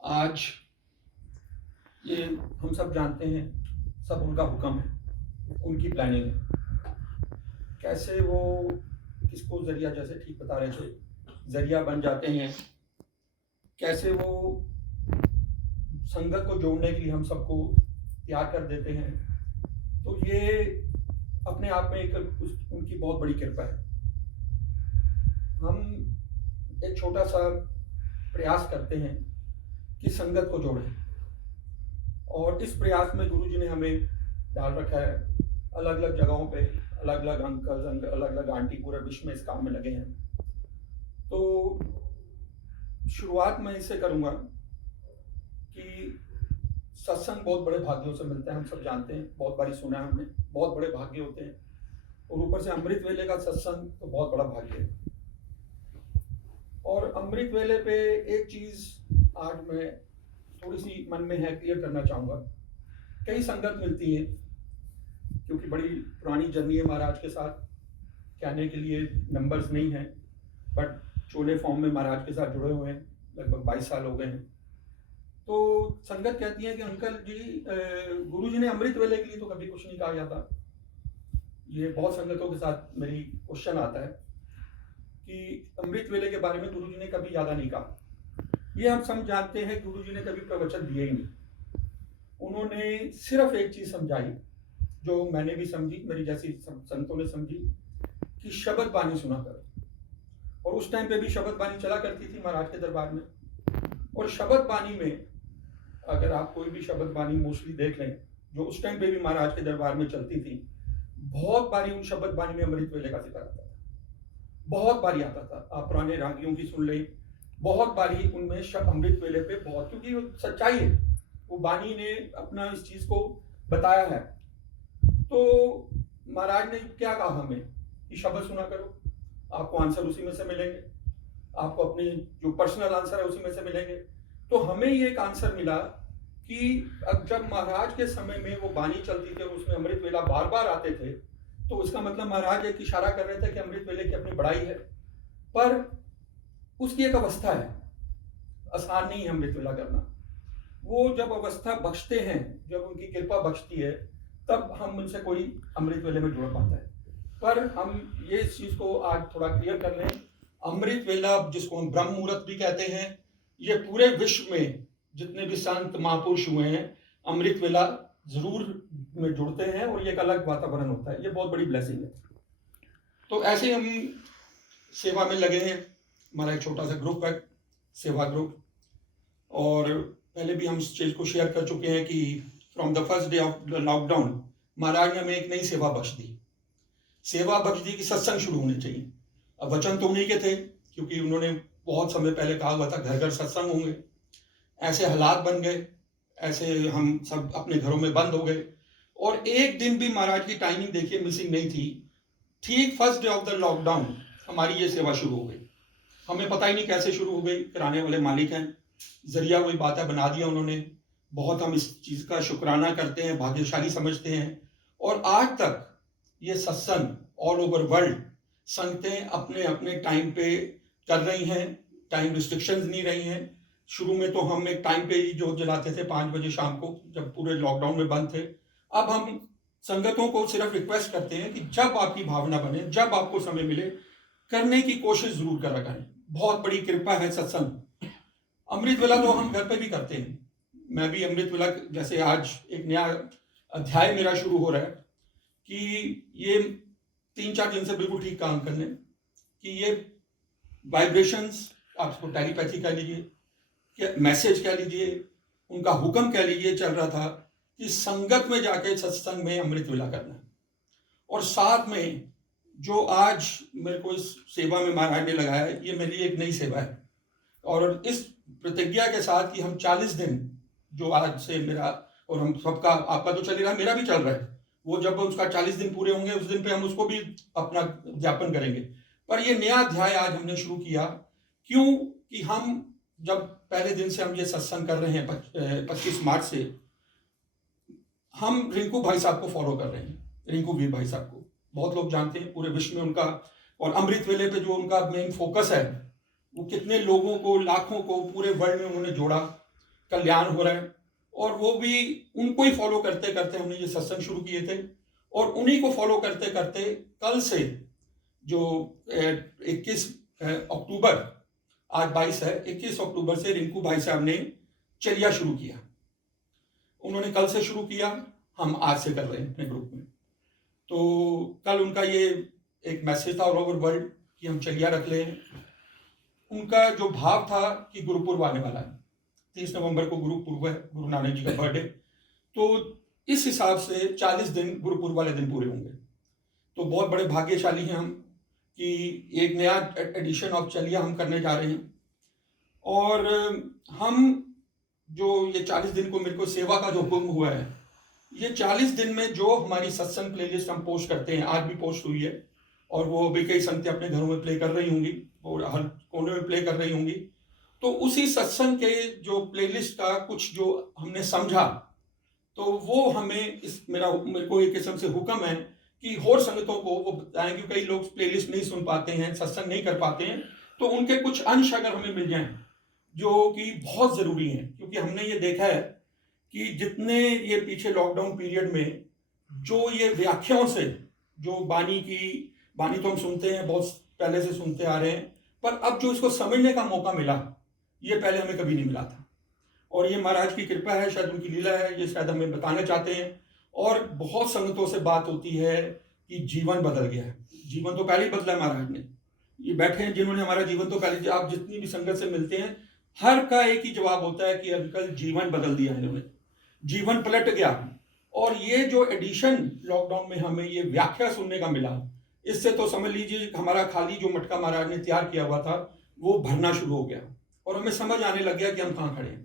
आज ये हम सब जानते हैं, सब उनका हुक्म है, उनकी प्लानिंग है। कैसे वो किसको ज़रिया, जैसे ठीक बता रहे थे, ज़रिया बन जाते हैं, कैसे वो संगत को जोड़ने के लिए हम सबको तैयार कर देते हैं। तो ये अपने आप में उनकी बहुत बड़ी कृपा है। हम एक छोटा सा प्रयास करते हैं कि संगत को जोड़ें, और इस प्रयास में गुरु जी ने हमें डाल रखा है। अलग अलग जगहों पे अलग अलग अंकल, अलग अलग आंटी पूरे विश्व में इस काम में लगे हैं। तो शुरुआत मैं इससे करूँगा कि सत्संग बहुत बड़े भाग्यों से मिलते हैं, हम सब जानते हैं, बहुत बारी सुना है हमने, बहुत बड़े भाग्य होते हैं। और ऊपर से अमृत वेले का सत्संग तो बहुत बड़ा भाग्य है। और अमृत वेले पे एक चीज़ आज मैं थोड़ी सी मन में है, क्लियर करना चाहूँगा। कई संगत मिलती हैं, क्योंकि बड़ी पुरानी जर्नी है महाराज के साथ, कहने के लिए नंबर्स नहीं हैं, बट चोले फॉर्म में महाराज के साथ जुड़े हुए हैं, लगभग 22 साल हो गए हैं। तो संगत कहती है कि अंकल जी, गुरु जी ने अमृत वेले के लिए तो कभी कुछ नहीं कहा जाता। ये बहुत संगतों के साथ मेरी क्वेश्चन आता है कि अमृत वेले के बारे में गुरु जी ने कभी ज़्यादा नहीं कहा। ये हम सब जानते हैं, गुरु जी ने कभी प्रवचन दिए ही नहीं। उन्होंने सिर्फ एक चीज़ समझाई, जो मैंने भी समझी, मेरी जैसी संतों ने समझी, कि शब्द बानी सुना करो। और उस टाइम पे भी शब्द बानी चला करती थी महाराज के दरबार में। और शब्द बानी में अगर आप कोई भी शब्द बानी मोस्टली देख लें, जो उस टाइम पे भी महाराज के दरबार में चलती थी, बहुत बारी उन शब्द बानी में अमृत वेले का जिक्र आता था, बहुत बारी आता था। आप पुराने रागियों की सुन लें, बहुत बारी उनमें शब्द अमृत वेले पे बहुत, क्योंकि वो सच्चाई है, वो बानी ने अपना इस चीज़ को बताया है। तो महाराज ने क्या कहा हमें कि शब्द सुना करो, आपको आंसर उसी में से मिलेंगे, आपको अपनी जो पर्सनल आंसर है उसी में से मिलेंगे। तो हमें ये एक आंसर मिला कि अब जब महाराज के समय में वो बानी चलती थी और उसमें अमृत वेला बार बार आते थे, तो इसका मतलब महाराज एक इशारा कर रहे थे कि अमृत वेले की अपनी बड़ाई है, पर उसकी एक अवस्था है, आसान नहीं है अमृत वेला करना। वो जब अवस्था बख्शते हैं, जब उनकी कृपा बख्शती है, तब हम उनसे कोई अमृत वेले में जुड़ पाता है। पर हम ये इस चीज़ को आज थोड़ा क्लियर कर लें, अमृत वेला जिसको हम ब्रह्म मुहूर्त भी कहते हैं, ये पूरे विश्व में जितने भी संत महापुरुष हुए हैं, अमृत वेला जरूर में जुड़ते हैं, और ये एक अलग वातावरण होता है, ये बहुत बड़ी ब्लेसिंग है। तो ऐसे ही हम सेवा में लगे हैं, हमारा एक छोटा सा ग्रुप है, सेवा ग्रुप। और पहले भी हम इस चीज़ को शेयर कर चुके हैं कि from the first day of the lockdown महाराज ने हमें एक नई सेवा बख्श दी। सेवा बख्श दी कि सत्संग शुरू होने चाहिए। अब वचन तो उन्हीं के थे, क्योंकि उन्होंने बहुत समय पहले कहा हुआ था घर घर सत्संग होंगे। ऐसे हालात बन गए, ऐसे हम सब अपने घरों में बंद हो गए, और एक दिन भी महाराज की टाइमिंग देखिए मिसिंग नहीं थी। ठीक first day of the lockdown हमारी ये सेवा शुरू हो गई। हमें पता ही नहीं कैसे शुरू हो गई, कराने वाले मालिक हैं, जरिया वही बात है, बना दिया उन्होंने। बहुत हम इस चीज़ का शुक्राना करते हैं, भाग्यशाली समझते हैं। और आज तक ये सत्संग ऑल ओवर वर्ल्ड संगतें अपने अपने टाइम पे कर रही हैं, टाइम रिस्ट्रिक्शंस नहीं रही हैं। शुरू में तो हम एक टाइम पे ही जोत जलाते थे 5 बजे शाम को, जब पूरे लॉकडाउन में बंद थे। अब हम संगतों को सिर्फ रिक्वेस्ट करते हैं कि जब आपकी भावना बने, जब आपको समय मिले, करने की कोशिश जरूर करा करें। बहुत बड़ी कृपा है सत्संग। अमृत वेला तो हम घर पे भी करते हैं, मैं भी अमृत वेला, जैसे आज एक नया अध्याय मेरा शुरू हो रहा है, कि ये 3-4 दिन से बिल्कुल ठीक काम करने, कि ये वाइब्रेशंस, आप इसको टेलीपैथी कह लीजिए, मैसेज कह लीजिए, उनका हुक्म कह लीजिए, चल रहा था कि संगत में जाके सत्संग में अमृत वेला करना। और साथ में जो आज मेरे को इस सेवा में महाराज ने लगाया है, ये मेरी एक नई सेवा है। और इस प्रतिज्ञा के साथ कि हम 40 दिन, जो आज से मेरा और हम सबका, आपका तो चल ही रहा है, मेरा भी चल रहा है, वो जब उसका 40 दिन पूरे होंगे उस दिन पे हम उसको भी अपना ज्ञापन करेंगे। पर ये नया अध्याय आज हमने शुरू किया, क्यों कि हम जब पहले दिन से हम ये सत्संग कर रहे हैं 25 मार्च से, हम रिंकू भाई साहब को फॉलो कर रहे हैं। रिंकू वीर भाई साहब को बहुत लोग जानते हैं, पूरे विश्व में उनका, और अमृत वेले पे जो उनका मेन फोकस है, वो कितने लोगों को, लाखों को पूरे वर्ल्ड में उन्होंने जोड़ा। कल्याण हो रहा है। और वो भी उनको ही फॉलो करते करते हमने ये सत्संग शुरू किए थे, और उन्हीं को फॉलो करते करते कल से जो 21 अक्टूबर, आज 22 है, 21 अक्टूबर से रिंकू भाई साहब ने चलिया शुरू किया। उन्होंने कल से शुरू किया, हम आज से कर रहे हैं अपने ग्रुप में। तो कल उनका ये एक मैसेज था ऑल ओवर वर्ल्ड कि हम चलिया रख लें। उनका जो भाव था कि गुरुपुर्व आने वाला है, 30 नवंबर को गुरुपुर्व है, गुरु नानक जी का बर्थडे। तो इस हिसाब से 40 दिन गुरुपुर्व वाले दिन पूरे होंगे। तो बहुत बड़े भाग्यशाली हैं हम कि एक नया एडिशन ऑफ चलिया हम करने जा रहे हैं। और हम जो ये 40 दिन को मेरे को सेवा का जो हुक्म हुआ है, ये 40 दिन में जो हमारी सत्संग प्लेलिस्ट हम पोस्ट करते हैं, आज भी पोस्ट हुई है, और वो भी कई संगतें अपने घरों में प्ले कर रही होंगी और हर कोने में प्ले कर रही होंगी। तो उसी सत्संग के जो प्लेलिस्ट का कुछ जो हमने समझा, तो वो हमें मेरे को एक किस्म से हुक्म है कि और संगतों को वो बताएं, कि कई लोग प्लेलिस्ट नहीं सुन पाते हैं, सत्संग नहीं कर पाते हैं, तो उनके कुछ अंश अगर हमें मिल जाएं जो कि बहुत ज़रूरी हैं। क्योंकि हमने ये देखा है कि जितने ये पीछे लॉकडाउन पीरियड में जो ये व्याख्याओं से जो बानी तो हम सुनते हैं, बहुत पहले से सुनते आ रहे हैं, पर अब जो इसको समझने का मौका मिला, ये पहले हमें कभी नहीं मिला था। और ये महाराज की कृपा है, शायद उनकी लीला है, ये शायद हमें बताना चाहते हैं। और बहुत संगतों से बात होती है कि जीवन बदल गया है। जीवन तो पहले ही बदला है महाराज ने। ये बैठे हैं जिन्होंने हमारा जीवन तो पहले, आप जितनी भी संगत से मिलते हैं, हर का एक ही जवाब होता है कि आजकल जीवन बदल दिया है इन्होंने, जीवन पलट गया। और ये जो एडिशन लॉकडाउन में हमें ये व्याख्या सुनने का मिला, इससे तो समझ लीजिए हमारा खाली जो मटका महाराज ने तैयार किया हुआ था वो भरना शुरू हो गया, और हमें समझ आने लग गया कि हम कहाँ खड़े हैं।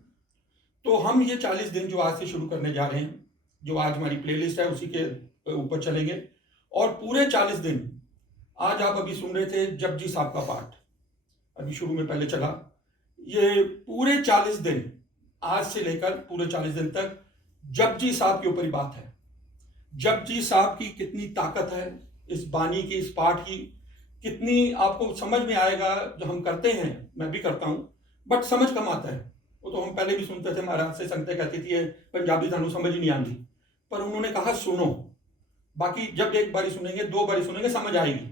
तो हम ये 40 दिन जो आज से शुरू करने जा रहे हैं, जो आज हमारी प्लेलिस्ट है उसी के ऊपर चलेंगे। और पूरे 40 दिन, आज आप अभी सुन रहे थे जपजी साहब का पाठ, अभी शुरू में पहले चला, ये पूरे 40 दिन, आज से लेकर पूरे 40 दिन तक जपजी साहब के ऊपर ही बात है। जपजी साहब की कितनी ताकत है, इस बानी की, इस पाठ की कितनी आपको समझ में आएगा। जो हम करते हैं, मैं भी करता हूं, बट समझ कम आता है। वो तो हम पहले भी सुनते थे, महाराज से संगतें कहती थी पंजाबी थानू समझ ही नहीं आती, पर उन्होंने कहा सुनो, बाकी जब एक बारी सुनेंगे, 2 बारी सुनेंगे, समझ आएगी।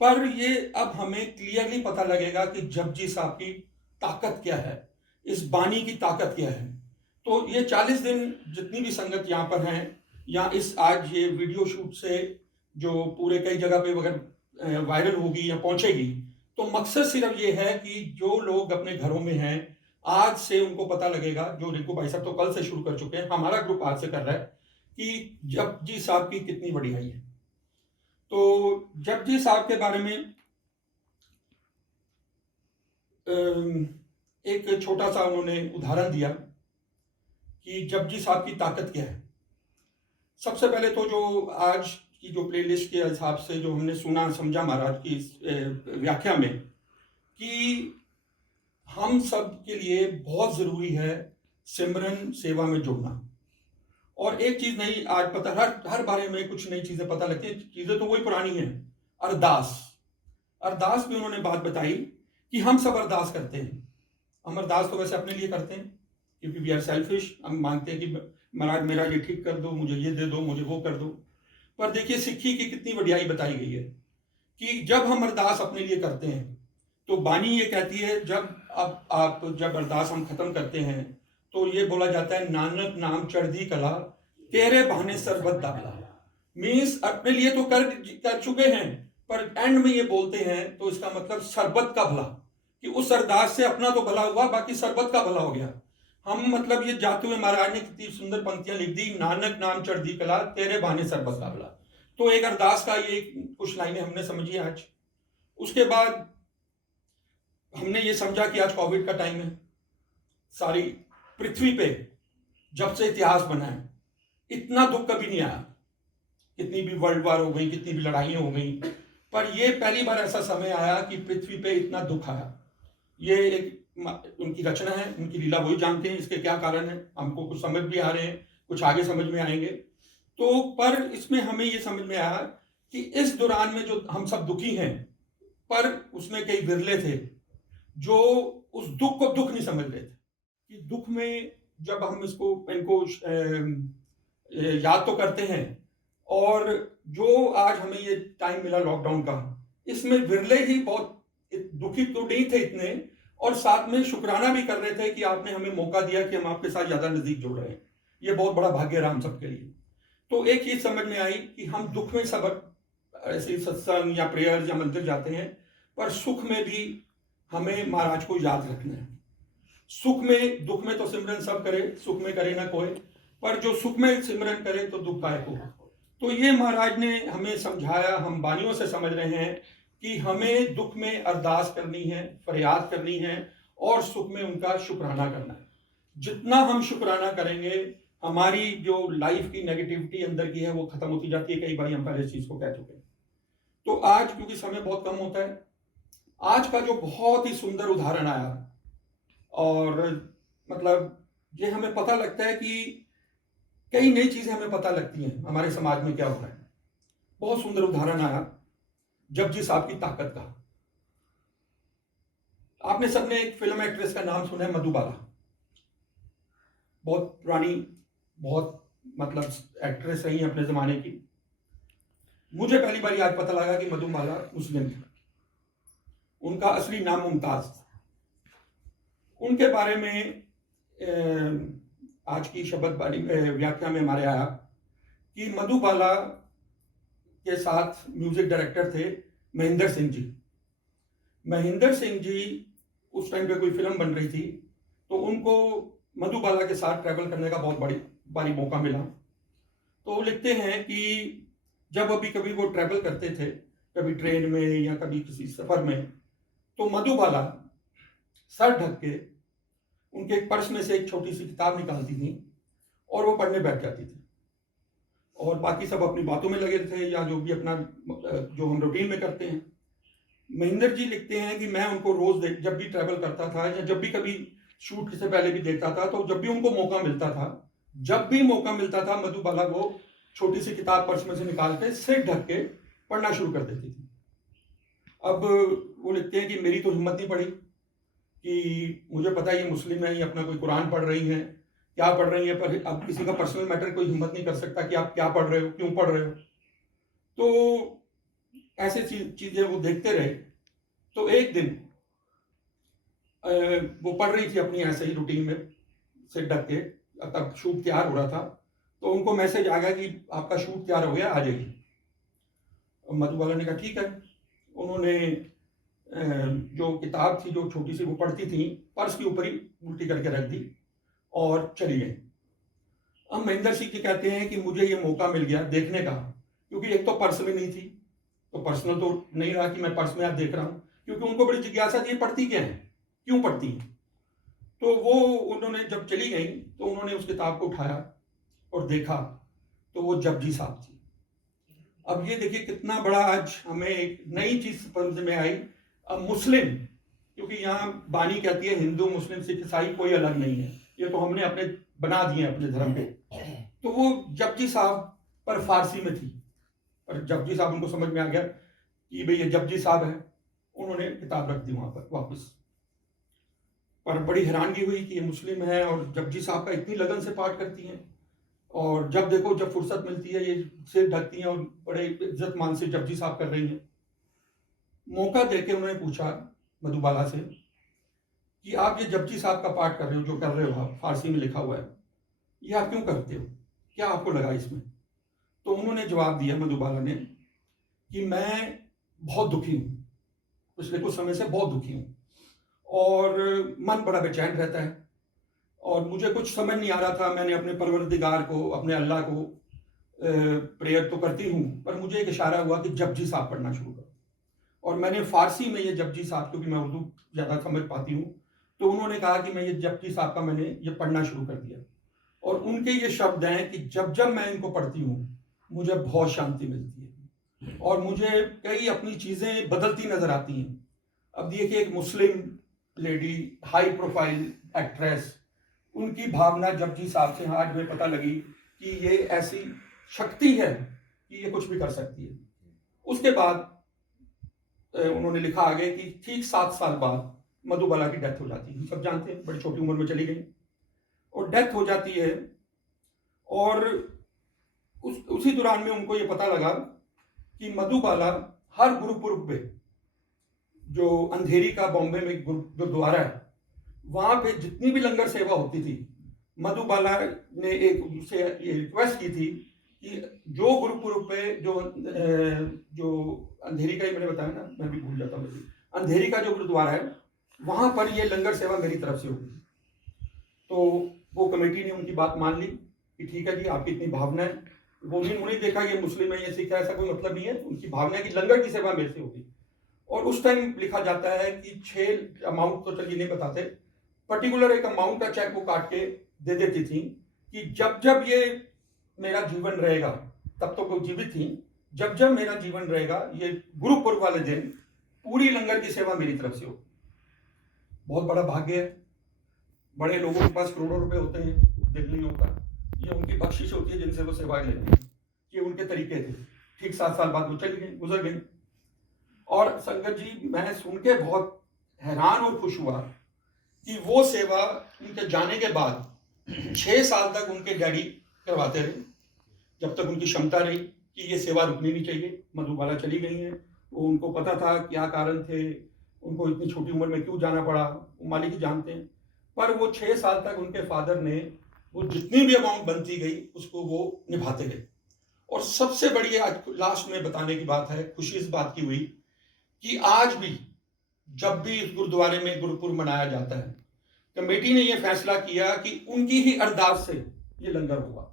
पर ये अब हमें क्लियरली पता लगेगा कि जपजी साहब की ताकत क्या है, इस बानी की ताकत क्या है। तो ये 40 दिन जितनी भी संगत यहाँ पर हैं, या इस आज ये वीडियो शूट से जो पूरे कई जगह पे अगर वायरल होगी या पहुंचेगी, तो मकसद सिर्फ ये है कि जो लोग अपने घरों में हैं, आज से उनको पता लगेगा। जो रिंकू भाई साहब तो कल से शुरू कर चुके हैं, हमारा ग्रुप आज से कर रहा है, कि जपजी साहब की कितनी बढ़ियाई है। तो जपजी साहब के बारे में एक छोटा सा उन्होंने उदाहरण दिया कि जपजी साहब की ताकत क्या है। सबसे पहले तो जो आज की जो प्लेलिस्ट के हिसाब से जो हमने सुना समझा महाराज की व्याख्या में, कि हम सब के लिए बहुत ज़रूरी है सिमरन सेवा में जुड़ना। और एक चीज़ नहीं आज पता, हर बारे में कुछ नई चीज़ें पता लगती हैं, चीज़ें तो वही पुरानी हैं। अरदास में उन्होंने बात बताई कि हम सब अरदास करते हैं। हम अरदास तो वैसे अपने लिए करते हैं, क्योंकि वी आर सेल्फिश। हम मांगते हैं कि महाराज मेरा ये ठीक कर दो, मुझे ये दे दो, मुझे वो कर दो। पर देखिए सिक्खी की कितनी बढ़ियाई बताई गई है कि जब हम अरदास अपने लिए करते हैं, तो बानी ये कहती है, जब अरदास हम खत्म करते हैं, तो ये बोला जाता है, नानक नाम चढ़दी कला तेरे बहाने सरबत दाखला। मीन्स अपने लिए तो कर चुके हैं, पर एंड में ये बोलते हैं, तो इसका मतलब सरबत का भला, कि उस अरदास से अपना तो भला हुआ, बाकी सरबत का भला हो गया। हम मतलब ये जाते हुए महाराज ने कितनी सुंदर पंक्तियां लिख दी, नानक नाम चढ़दी कला तेरे बहाने सरबत का भला। तो एक अरदास का ये कुछ लाइनें हमने समझी आज। उसके बाद हमने ये समझा कि आज कोविड का टाइम है, सारी पृथ्वी पे जब से इतिहास बना है इतना दुख कभी नहीं आया। कितनी भी वर्ल्ड वार हो गई, कितनी भी लड़ाइयाँ हो गई, पर ये पहली बार ऐसा समय आया कि पृथ्वी पे इतना दुख आया। ये एक उनकी रचना है, उनकी लीला वही जानते हैं, इसके क्या कारण है हमको कुछ समझ भी आ रहे हैं, कुछ आगे समझ में आएंगे। तो पर इसमें हमें ये समझ में आया कि इस दौरान में जो हम सब दुखी हैं, पर उसमें कई विरले थे जो उस दुख को दुख नहीं समझ रहे थे, कि दुख में जब हम इनको याद तो करते हैं, और जो आज हमें ये टाइम मिला लॉकडाउन का, इसमें विरले ही बहुत दुखी तो नहीं थे इतने, और साथ में शुक्राना भी कर रहे थे कि आपने हमें मौका दिया कि हम आपके साथ ज्यादा नजदीक जुड़ रहे हैं। ये बहुत बड़ा भाग्य रहा हम सबके लिए। तो एक चीज समझ में आई कि हम दुख में सब ऐसे सत्संग या प्रेयर या मंदिर जाते हैं, पर सुख में भी हमें महाराज को याद रखना है। सुख में, दुख में तो सिमरन सब करे, सुख में करे ना कोई, पर जो सुख में सिमरन करे तो दुख काय को। तो ये महाराज ने हमें समझाया, हम बानियों से समझ रहे हैं कि हमें दुख में अरदास करनी है, फरियाद करनी है, और सुख में उनका शुक्राना करना है। जितना हम शुक्राना करेंगे, हमारी जो लाइफ की नेगेटिविटी अंदर की है वो खत्म होती जाती है। कई बार हम पहले इस चीज को कह चुके हैं। तो आज क्योंकि समय बहुत कम होता है, आज का जो बहुत ही सुंदर उदाहरण आया, और मतलब ये हमें पता लगता है कि कई नई चीजें हमें पता लगती हैं हमारे समाज में क्या हो रहा है। बहुत सुंदर उदाहरण आया जपजी साहब की ताकत का। आपने सबने एक फिल्म एक्ट्रेस का नाम सुना है, मधुबाला। बहुत पुरानी, बहुत मतलब एक्ट्रेस रही है अपने जमाने की। मुझे पहली बार आज पता लगा कि मधुबाला मुस्लिम थी। उनका असली नाम मुमताज था। उनके बारे में आज की शब्द वाली व्याख्या में हमारे आया कि मधुबाला के साथ म्यूजिक डायरेक्टर थे महेंद्र सिंह जी। महेंद्र सिंह जी उस टाइम पे कोई फिल्म बन रही थी, तो उनको मधुबाला के साथ ट्रैवल करने का बहुत बड़ी मौका मिला। तो वो लिखते हैं कि जब अभी कभी वो ट्रैवल करते थे, कभी ट्रेन में या कभी किसी सफर में, तो मधुबाला सर ढक के उनके पर्स में से एक छोटी सी किताब निकालती थी और वो पढ़ने बैठ जाती थी, और बाकी सब अपनी बातों में लगे थे या जो भी अपना जो हम रूटीन में करते हैं। महेंद्र जी लिखते हैं कि मैं उनको रोज जब भी ट्रैवल करता था या जब भी कभी शूट से पहले भी देखता था, तो जब भी उनको मौका मिलता था मधुबाला को छोटी सी किताब पर्स में से निकाल के सिर ढक के पढ़ना शुरू कर देती थी। अब वो लिखते हैं कि मेरी तो हिम्मत नहीं पड़ी, कि मुझे पता है ये मुस्लिम है, ये अपना कोई कुरान पढ़ रही हैं, क्या पढ़ रही है, पर अब किसी का पर्सनल मैटर कोई हिम्मत नहीं कर सकता कि आप क्या पढ़ रहे हो, क्यों पढ़ रहे हो। तो ऐसे चीजें वो देखते रहे। तो एक दिन वो पढ़ रही थी अपनी ऐसे ही रूटीन में सिर ढक के, तब शूट तैयार हो रहा था, तो उनको मैसेज आ गया कि आपका शूट तैयार हो गया, आ जाइए। मधुबाला ने कहा ठीक है। उन्होंने जो किताब थी जो छोटी सी वो पढ़ती थी, पर्स के ऊपर ही उल्टी करके रख दी और चली गई। अब महेंद्र सिंह जी कहते हैं कि मुझे ये मौका मिल गया देखने का, क्योंकि एक तो पर्स में नहीं थी, तो पर्सनल तो नहीं रहा कि मैं पर्स में आप देख रहा हूँ, क्योंकि उनको बड़ी जिज्ञासा थी पढ़ती क्या है, क्यों पढ़ती हैं। तो वो उन्होंने जब चली गई तो उन्होंने उस किताब को उठाया और देखा, तो वो जपजी साहब थी। अब ये देखिए कितना बड़ा आज हमें एक नई चीज समझ में आई। अब मुस्लिम, क्योंकि यहाँ बानी कहती है हिंदू मुस्लिम सिख ईसाई कोई अलग नहीं है, ये तो हमने अपने बना दिए अपने धर्म पे। तो वो जपजी साहब पर फारसी में थी, पर जपजी साहब उनको समझ में आ गया कि भाई ये जपजी साहब है, उन्होंने किताब रख दी वहां पर वापस। पर बड़ी हैरानगी हुई कि ये मुस्लिम है और जपजी साहब का इतनी लगन से पाठ करती हैं, और जब देखो जब फुर्सत मिलती है ये सिर ढकती हैं और बड़े इज्जत मान से जपजी साहब कर रही हैं। मौका देके उन्होंने पूछा मधुबाला से कि आप ये जपजी साहब का पाठ कर रहे हो, जो कर रहे हो आप, फारसी में लिखा हुआ है, ये आप क्यों करते हो, क्या आपको लगा इसमें। तो उन्होंने जवाब दिया मधुबाला ने कि मैं बहुत दुखी हूँ, पिछले कुछ समय से बहुत दुखी हूँ, और मन बड़ा बेचैन रहता है, और मुझे कुछ समझ नहीं आ रहा था। मैंने अपने परवरदिगार को, अपने अल्लाह को प्रेयर तो करती हूँ, पर मुझे एक इशारा हुआ कि जपजी साहब पढ़ना शुरू करो, और मैंने फारसी में ये जपजी साहब, क्योंकि मैं उर्दू ज़्यादा समझ पाती हूँ, तो उन्होंने कहा कि मैं ये जपजी साहब का मैंने ये पढ़ना शुरू कर दिया। और उनके ये शब्द हैं कि जब जब मैं इनको पढ़ती हूँ मुझे बहुत शांति मिलती है, और मुझे कई अपनी चीज़ें बदलती नजर आती हैं। अब देखिए एक मुस्लिम लेडी, हाई प्रोफाइल एक्ट्रेस, उनकी भावना जपजी साहब से आज हमें पता लगी कि ये ऐसी शक्ति है कि ये कुछ भी कर सकती है। उसके बाद उन्होंने लिखा आगे कि ठीक 7 साल बाद मधुबाला की डेथ हो जाती है। सब जानते हैं, बड़ी छोटी उम्र में चली गई। और डेथ हो जाती है। और उसी दौरान में उनको ये पता लगा कि मधुबाला हर गुरुपुरब पे, जो अंधेरी का बॉम्बे में गुरुद्वारा है, वहां पे जितनी भी लंगर सेवा होती थी, मधुबाला ने एक उनसे ये रिक्वेस्ट की थी कि जो गुरुपुरब पे जो अंधेरी का ही मैंने बताया ना, मैं भी भूल जाता हूँ, अंधेरी का जो गुरुद्वारा है वहां पर ये लंगर सेवा मेरी तरफ से होगी। तो वो कमेटी ने उनकी बात मान ली कि ठीक है जी, आपकी इतनी भावना है। वो भी उन्होंने देखा ये मुस्लिम है, ये सिख है, ऐसा कोई मतलब नहीं है, उनकी भावना है कि लंगर की सेवा मेरे से होगी। और उस टाइम लिखा जाता है कि 6 अमाउंट तो चलिए नहीं बताते, पर्टिकुलर एक अमाउंट का चेक वो काट के दे देती थी कि जब जब ये मेरा जीवन रहेगा, तब तो वो जीवित थी, जब जब मेरा जीवन रहेगा ये गुरुपुरब वाले दिन पूरी लंगर की सेवा मेरी तरफ से हो। बहुत बड़ा भाग्य है। बड़े लोगों के पास करोड़ों रुपए होते हैं, दिल नहीं होता। ये उनकी बख्शिश होती है जिनसे वो सेवाएं लेते हैं। ये उनके तरीके थे। ठीक 7 साल बाद वो चली गई, गुजर गई। और संगत जी, मैं सुन के बहुत हैरान और खुश हुआ कि वो सेवा उनके जाने के बाद 6 साल तक उनके डैडी करवाते रहे, जब तक उनकी क्षमता रही कि ये सेवा रुकनी नहीं चाहिए। मधुबाला चली गई हैं, वो उनको पता था क्या कारण थे, उनको इतनी छोटी उम्र में क्यों जाना पड़ा, वो मालिक ही जानते हैं। पर वो 6 साल तक उनके फादर ने वो जितनी भी अमाउंट बनती गई उसको वो निभाते गए। और सबसे बड़ी आज लास्ट में बताने की बात है, खुशी इस बात की हुई कि आज भी जब भी इस गुरुद्वारे में गुरुपुरब मनाया जाता है, कमेटी ने यह फैसला किया कि उनकी ही अरदास से ये लंगर होगा।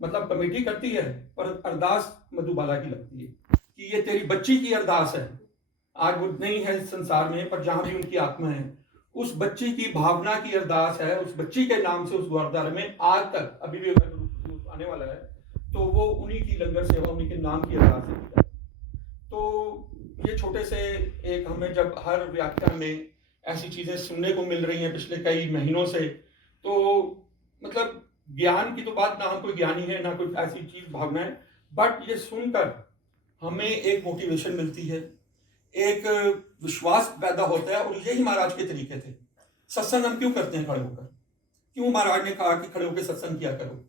मतलब कमेटी करती है पर अरदास मधुबाला की लगती है कि ये तेरी बच्ची की अरदास है। आज वो नहीं है इस संसार में, पर जहां भी उनकी आत्मा है, उस बच्ची की भावना की अरदास है, उस बच्ची के नाम से उस गुरुद्वारे में आज तक अभी भी अगर आने वाला है तो वो उन्हीं की लंगर सेवा, उन्हीं के नाम की अरदास है। तो ये छोटे से एक, हमें जब हर व्याख्यान में ऐसी चीजें सुनने को मिल रही हैं पिछले कई महीनों से, तो मतलब ज्ञान की तो बात ना, हम कोई ज्ञानी है ना कोई ऐसी चीज भावना है, बट ये सुनकर हमें एक मोटिवेशन मिलती है, एक विश्वास पैदा होता है। और यही महाराज के तरीके थे। सत्संग हम क्यों करते हैं खड़े होकर? क्यों महाराज ने कहा कि खड़े होकर सत्संग किया करो?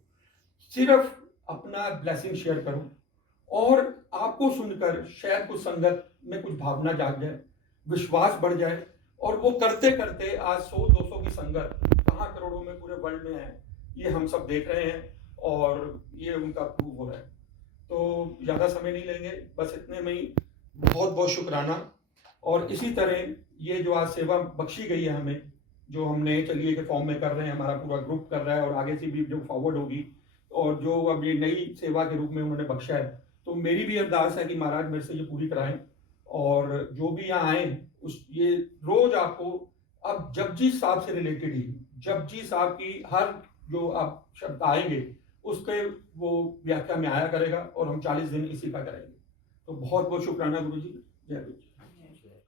सिर्फ अपना ब्लेसिंग शेयर करो और आपको सुनकर शायद कुछ संगत में कुछ भावना जाग जाए, विश्वास बढ़ जाए। और वो करते करते आज 100-200 की संगत कहाँ करोड़ों में पूरे वर्ल्ड में है, ये हम सब देख रहे हैं और ये उनका प्रूव हो रहा है। तो ज़्यादा समय नहीं लेंगे, बस इतने में ही बहुत बहुत शुक्राना। और इसी तरह ये जो आज सेवा बख्शी गई है हमें, जो हमने चलिए के फॉर्म में कर रहे हैं, हमारा पूरा ग्रुप कर रहा है और आगे से भी जो फॉरवर्ड होगी, और जो अब ये नई सेवा के रूप में उन्होंने बख्शा है, तो मेरी भी अरदास है कि महाराज मेरे से ये पूरी कराएं। और जो भी यहाँ आए उस ये रोज आपको अब जपजी साहब से रिलेटेड ही, जपजी साहब की हर जो आप शब्द आएंगे उसके वो व्याख्या में आया करेगा और हम 40 दिन इसी का करेंगे। तो बहुत बहुत शुक्राना गुरु जी। जय गुरु जी।